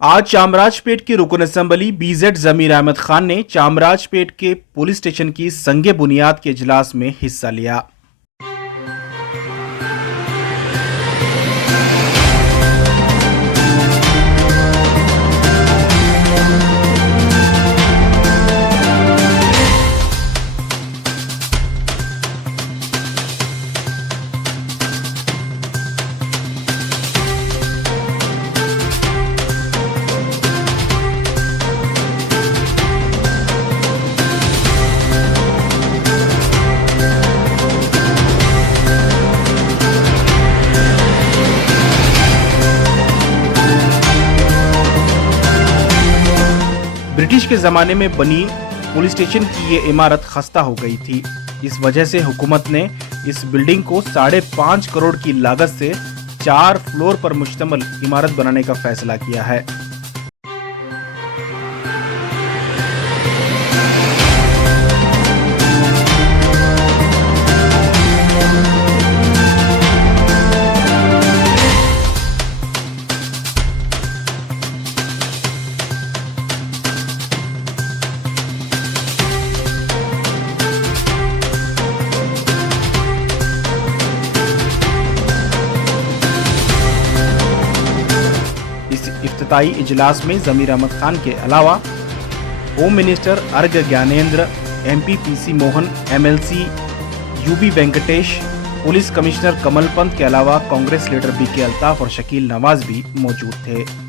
आज चामराजपेट के रुकन असम्बली बीजेड जमीर अहमद खान ने चामराजपेट के पुलिस स्टेशन की संगे बुनियाद के इजलास में हिस्सा लिया। ब्रिटिश के ज़माने में बनी पुलिस स्टेशन की ये इमारत खस्ता हो गई थी। इस वजह से हुकूमत ने इस बिल्डिंग को 5.5 करोड़ की लागत से 4 फ्लोर पर मुश्तमिल इमारत बनाने का फैसला किया है। इस इफ्तिताई इजलास में जमीर अहमद खान के अलावा home minister Araga Gyanendra, MP PC Mohan, MLC UB Venkatesh, police commissioner Kamal Pant के अलावा कांग्रेस लीडर BK अल्ताफ और शकील नवाज भी मौजूद थे।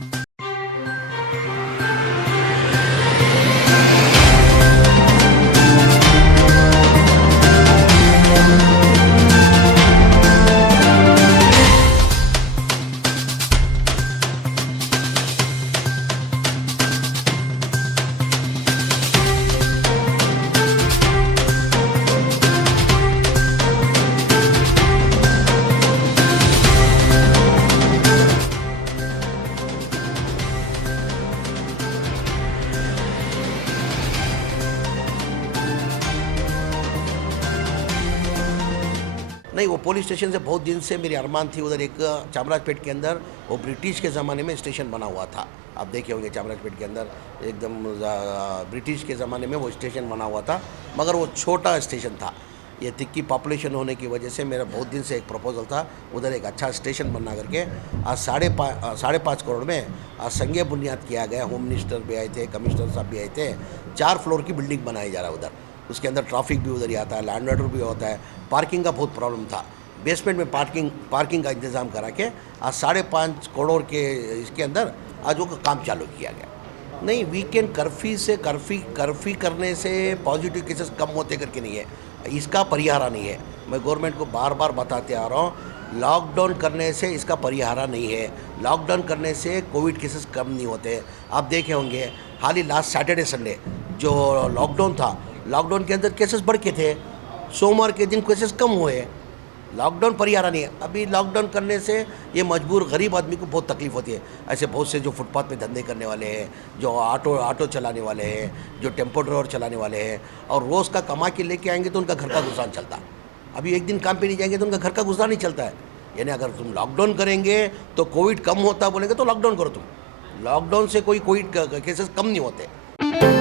नहीं, वो पुलिस स्टेशन से बहुत दिन से मेरी अरमान थी। उधर एक चामराजपेट के अंदर वो ब्रिटिश के ज़माने में स्टेशन बना हुआ था। आप देखे होंगे चामराजपेट के अंदर एकदम ब्रिटिश के ज़माने में वो स्टेशन बना हुआ था, मगर वो छोटा स्टेशन था। ये तिक्की पॉपुलेशन होने की वजह से मेरा बहुत दिन से एक प्रपोजल था उधर एक अच्छा स्टेशन बनना करके। आज 5.5 करोड़ में आज संगे बुनियाद किया गया। होम मिनिस्टर भी आए थे, कमिश्नर साहब भी आए थे। 4 फ्लोर की बिल्डिंग बनाई जा रहा है उधर। उसके अंदर ट्रैफिक भी उधर ही आता है, लैंड ऑर्डर भी होता है। पार्किंग का बहुत प्रॉब्लम था, बेसमेंट में पार्किंग का इंतज़ाम करा के आज 5.5 करोड़ के इसके अंदर आज वो काम चालू किया गया। नहीं, वीकेंड कर्फ्यू करने से पॉजिटिव केसेस कम होते करके नहीं है, इसका परिहारा नहीं है। मैं गवर्नमेंट को बार बार बताते आ रहा हूँ, लॉकडाउन करने से इसका परिहारा नहीं है। लॉकडाउन करने से कोविड केसेस कम नहीं होते। आप देखे होंगे हाल ही लास्ट सैटरडे संडे जो लॉकडाउन था, लॉकडाउन के अंदर केसेस बढ़ के थे, सोमवार के दिन केसेस कम हुए। लॉकडाउन परिहारा नहीं है। अभी लॉकडाउन करने से ये मजबूर गरीब आदमी को बहुत तकलीफ होती है। ऐसे बहुत से जो फुटपाथ पे धंधे करने वाले हैं, जो ऑटो चलाने वाले हैं, जो टेम्पो ड्राइवर चलाने वाले हैं, और रोज़ का कमा के लेके आएंगे तो उनका घर का गुजारा चलता। अभी एक दिन काम पे नहीं जाएंगे तो उनका घर का गुजारा नहीं चलता है। यानी अगर तुम लॉकडाउन करेंगे तो कोविड कम होता बोलेंगे तो लॉकडाउन करो तुम। लॉकडाउन से कोई कोविड केसेस कम नहीं होते।